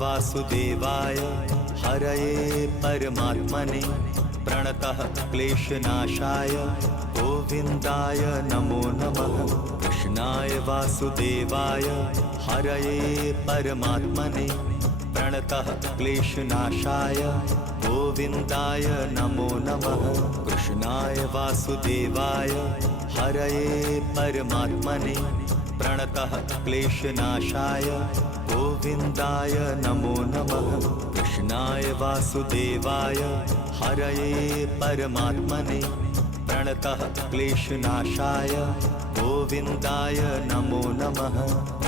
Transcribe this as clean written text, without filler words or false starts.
वासुदेवाय हरये परमात्मने प्रणतः क्लेशनाशाय गोविन्दाय नमो नमः। कृष्णाय वासुदेवाय हरये परमात्मने प्रणतः क्लेशनाशाय गोविन्दाय नमो नमः। कृष्णाय वासुदेवाय हरये परमात्मने प्रणतः क्लेशनाशाय गोविन्दाय नमो नमः। कृष्णाय वासुदेवाय हरये परमात्मने प्रणतः क्लेशनाशाय गोविन्दाय नमो नमः।